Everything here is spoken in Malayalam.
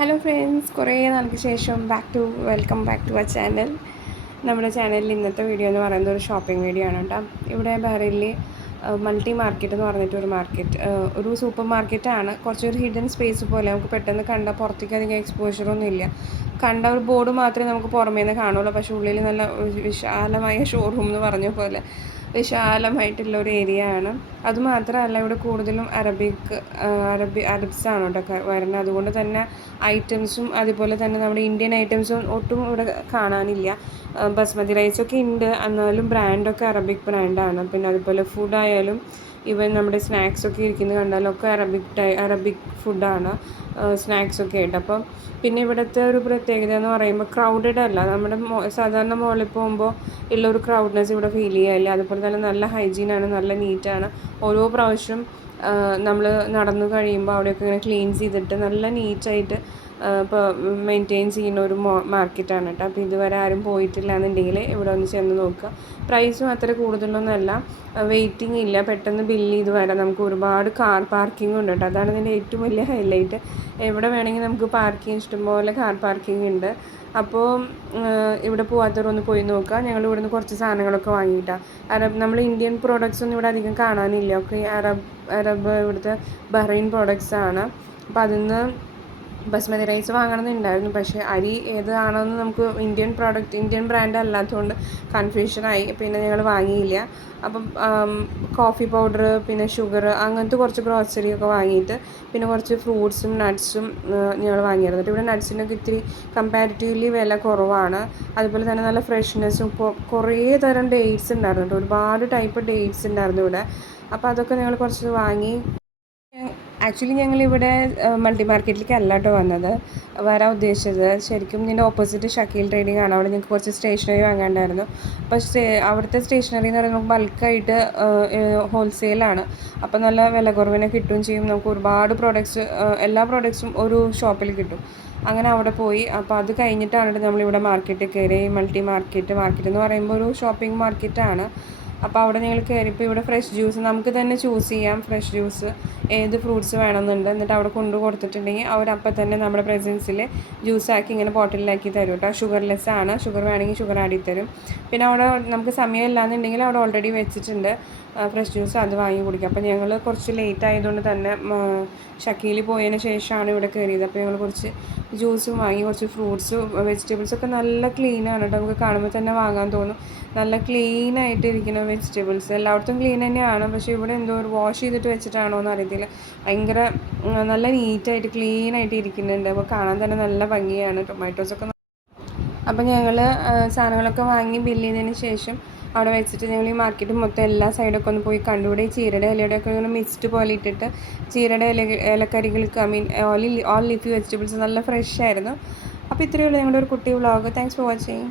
ഹലോ ഫ്രണ്ട്സ്, കുറേ നാൾക്ക് ശേഷം welcome back to our channel. നമ്മുടെ ചാനലിൽ ഇന്നത്തെ വീഡിയോ എന്ന് പറയുന്നത് ഒരു ഷോപ്പിംഗ് വീഡിയോ ആണ് കേട്ടോ. ഇവിടെ ബഹ്റൈനിൽ മൾട്ടി മാർക്കറ്റ് എന്ന് പറഞ്ഞിട്ടൊരു ഒരു സൂപ്പർ മാർക്കറ്റാണ്. കുറച്ചൊരു ഹിഡൻ സ്പേസ് പോലെ നമുക്ക് പെട്ടെന്ന് കണ്ട പുറത്തേക്ക് അധികം എക്സ്പോഷറൊന്നും ഇല്ല. കണ്ട ഒരു ബോർഡ് മാത്രമേ നമുക്ക് പുറമേ നിന്ന് കാണുള്ളൂ, പക്ഷേ ഉള്ളിൽ നല്ല വിശാലമായ ഷോറൂം എന്ന് പറഞ്ഞ പോലെ വിശാലമായിട്ടുള്ള ഒരു ഏരിയ ആണ്. അതുമാത്രമല്ല, ഇവിടെ കൂടുതലും അറബ്സാണ് കേട്ടോ വരുന്നത്. അതുകൊണ്ട് തന്നെ ഐറ്റംസും അതുപോലെ തന്നെ നമ്മുടെ ഇന്ത്യൻ ഐറ്റംസും ഒട്ടും ഇവിടെ കാണാനില്ല. ബസ്മതി റൈസൊക്കെ ഉണ്ട്, എന്നാലും ബ്രാൻഡൊക്കെ അറബിക് ബ്രാൻഡാണ്. പിന്നെ അതുപോലെ ഫുഡായാലും ഈവൻ നമ്മുടെ സ്നാക്സൊക്കെ ഇരിക്കുന്നത് കണ്ടാലൊക്കെ അറബിക് ഫുഡാണ് സ്നാക്സൊക്കെ ആയിട്ട്. അപ്പം പിന്നെ ഇവിടുത്തെ ഒരു പ്രത്യേകത എന്ന് പറയുമ്പോൾ ക്രൗഡഡ് അല്ല. നമ്മുടെ സാധാരണ മോളിൽ പോകുമ്പോൾ ഉള്ളൊരു ക്രൗഡ്നെസ് ഇവിടെ ഫീൽ ചെയ്യാറില്ല. അതുപോലെ തന്നെ നല്ല ഹൈജീനാണ്, നല്ല നീറ്റാണ്. ഓരോ പ്രാവശ്യം നമ്മൾ നടന്നു കഴിയുമ്പോൾ അവിടെയൊക്കെ ഇങ്ങനെ ക്ലീൻ ചെയ്തിട്ട് നല്ല നീറ്റായിട്ട് ഇപ്പോൾ മെയിൻറ്റെയിൻ ചെയ്യുന്ന ഒരു മാർക്കറ്റാണ് കേട്ടോ. അപ്പോൾ ഇതുവരെ ആരും പോയിട്ടില്ല എന്നുണ്ടെങ്കിൽ ഇവിടെ ഒന്ന് ചെന്ന് നോക്കുക. പ്രൈസും അത്ര കൂടുതലൊന്നുമല്ല, വെയിറ്റിംഗ് ഇല്ല, പെട്ടെന്ന് ബില്ല് ചെയ്ത് വരാം. നമുക്ക് ഒരുപാട് കാർ പാർക്കിംഗ് ഉണ്ട് കേട്ടോ. അതാണ് ഇതിൻ്റെ ഏറ്റവും വലിയ ഹൈലൈറ്റ്. എവിടെ വേണമെങ്കിൽ നമുക്ക് പാർക്കിംഗ്, ഇഷ്ടംപോലെ കാർ പാർക്കിംഗ് ഉണ്ട്. അപ്പോൾ ഇവിടെ പോകാത്തവരൊന്ന് പോയി നോക്കുക. ഞങ്ങൾ ഇവിടുന്ന് കുറച്ച് സാധനങ്ങളൊക്കെ വാങ്ങിയിട്ടാണ്. നമ്മൾ ഇന്ത്യൻ പ്രോഡക്റ്റ്സ് ഒന്നും ഇവിടെ അധികം കാണാനില്ല. ഒക്കെ അറബ് ഇവിടുത്തെ ബഹ്റൈൻ പ്രോഡക്റ്റ്സ് ആണ്. അപ്പോൾ അതിൽ നിന്ന് ബസ്മതി റൈസ് വാങ്ങണമെന്നുണ്ടായിരുന്നു, പക്ഷേ അരി ഏതാണെന്ന് നമുക്ക് ഇന്ത്യൻ ബ്രാൻഡ് അല്ലാത്തതുകൊണ്ട് കൺഫ്യൂഷനായി. പിന്നെ ഞങ്ങൾ വാങ്ങിയില്ല. അപ്പം കോഫി പൗഡർ, പിന്നെ ഷുഗർ, അങ്ങനത്തെ കുറച്ച് ഗ്രോസറിയൊക്കെ വാങ്ങിയിട്ട് പിന്നെ കുറച്ച് ഫ്രൂട്ട്സും നട്ട്സും ഞങ്ങൾ വാങ്ങിയിരുന്നു. ഇവിടെ നട്ട്സിനൊക്കെ ഇത്തിരി കമ്പാരിറ്റീവ്ലി വില കുറവാണ്. അതുപോലെ തന്നെ നല്ല ഫ്രഷ്നെസ്സും. ഇപ്പോൾ കുറേ തരം ഡേറ്റ്സ് ഉണ്ടായിരുന്നു, ഒരുപാട് ടൈപ്പ് ഡേറ്റ്സ് ഉണ്ടായിരുന്നു ഇവിടെ. അപ്പോൾ അതൊക്കെ ഞങ്ങൾ കുറച്ച് വാങ്ങി. ആക്ച്വലി ഞങ്ങളിവിടെ മൾട്ടി മാർക്കറ്റിലേക്ക് അല്ല കേട്ടോ വരാൻ ഉദ്ദേശിച്ചത്. ശരിക്കും ഇതിൻ്റെ ഓപ്പോസിറ്റ് ഷക്കീൽ ട്രേഡിംഗ് ആണ്. അവിടെ ഞങ്ങൾക്ക് കുറച്ച് സ്റ്റേഷനറി വാങ്ങാണ്ടായിരുന്നു. പക്ഷേ അവിടുത്തെ സ്റ്റേഷനറി എന്ന് പറയുമ്പോൾ ബൾക്കായിട്ട് ഹോൾസെയിലാണ്. അപ്പോൾ നല്ല വില കുറവിന് കിട്ടുകയും ചെയ്യും. നമുക്ക് ഒരുപാട് എല്ലാ പ്രോഡക്ട്സും ഒരു ഷോപ്പിൽ കിട്ടും. അങ്ങനെ അവിടെ പോയി. അപ്പോൾ അത് കഴിഞ്ഞിട്ടാണ് നമ്മളിവിടെ മാർക്കറ്റിൽ കയറി. മാർക്കറ്റ് എന്ന് പറയുമ്പോൾ ഒരു ഷോപ്പിംഗ് മാർക്കറ്റാണ്. അപ്പോൾ അവിടെ ഞങ്ങൾ കയറിയപ്പോൾ ഇവിടെ ഫ്രഷ് ജ്യൂസ് നമുക്ക് തന്നെ ചൂസ് ചെയ്യാം. ഫ്രഷ് ജ്യൂസ് ഏത് ഫ്രൂട്ട്സ് വേണമെന്നുണ്ട്. എന്നിട്ട് അവിടെ കൊടുത്തിട്ടുണ്ടെങ്കിൽ അവരപ്പം തന്നെ നമ്മുടെ പ്രസൻസിൽ ജ്യൂസാക്കി ഇങ്ങനെ ബോട്ടിലാക്കി തരും കേട്ടോ. ഷുഗർലെസ് ആണ്. ഷുഗർ വേണമെങ്കിൽ ഷുഗർ ആഡ് ചെയ്ത് തരും. പിന്നെ അവിടെ നമുക്ക് സമയമില്ലാന്നുണ്ടെങ്കിൽ അവിടെ ഓൾറെഡി വെച്ചിട്ടുണ്ട് ഫ്രഷ് ജ്യൂസ്, അത് വാങ്ങി കുടിക്കാം. അപ്പോൾ ഞങ്ങൾ കുറച്ച് ലേറ്റ് ആയതുകൊണ്ട് തന്നെ ഷക്കീൽ പോയതിന് ശേഷമാണ് ഇവിടെ കയറിയത്. അപ്പോൾ ഞങ്ങൾ കുറച്ച് ജ്യൂസും വാങ്ങി, കുറച്ച് ഫ്രൂട്ട്സും വെജിറ്റബിൾസൊക്കെ നല്ല ക്ലീനാണ് കേട്ടോ. നമുക്ക് കാണുമ്പോൾ തന്നെ വാങ്ങാൻ തോന്നും. നല്ല ക്ലീനായിട്ട് ഇരിക്കുന്ന വെജിറ്റബിൾസ്. എല്ലായിടത്തും ക്ലീൻ തന്നെയാണ്, പക്ഷേ ഇവിടെ എന്തോ ഒരു വാഷ് ചെയ്തിട്ട് വെച്ചിട്ടാണോ എന്ന് അറിയത്തില്ല. ഭയങ്കര നല്ല നീറ്റായിട്ട് ക്ലീനായിട്ട് ഇരിക്കുന്നുണ്ട്. അപ്പോൾ കാണാൻ തന്നെ നല്ല ഭംഗിയാണ്. ടൊമാറ്റോസൊക്കെ. അപ്പം ഞങ്ങൾ സാധനങ്ങളൊക്കെ വാങ്ങി ബില്ല് ചെയ്തതിന് ശേഷം അവിടെ വെച്ചിട്ട് ഞങ്ങൾ ഈ മാർക്കറ്റ് മൊത്തം എല്ലാ സൈഡൊക്കെ ഒന്ന് പോയി കണ്ടുകൂടെ. ഈ ചീരയുടെ ഇലയുടെയൊക്കെ ഇങ്ങനെ മിക്സ്ഡ് പോലെ ഇട്ടിട്ട് ചീരയുടെ ഇലക്കറികൾക്ക് ഓൾ ലീഫി വെജിറ്റബിൾസ് നല്ല ഫ്രഷ് ആയിരുന്നു. അപ്പോൾ ഇത്രയേ ഉള്ളൂ ഞങ്ങളുടെ ഒരു കുട്ടി വ്ളോഗ്. Thanks for watching.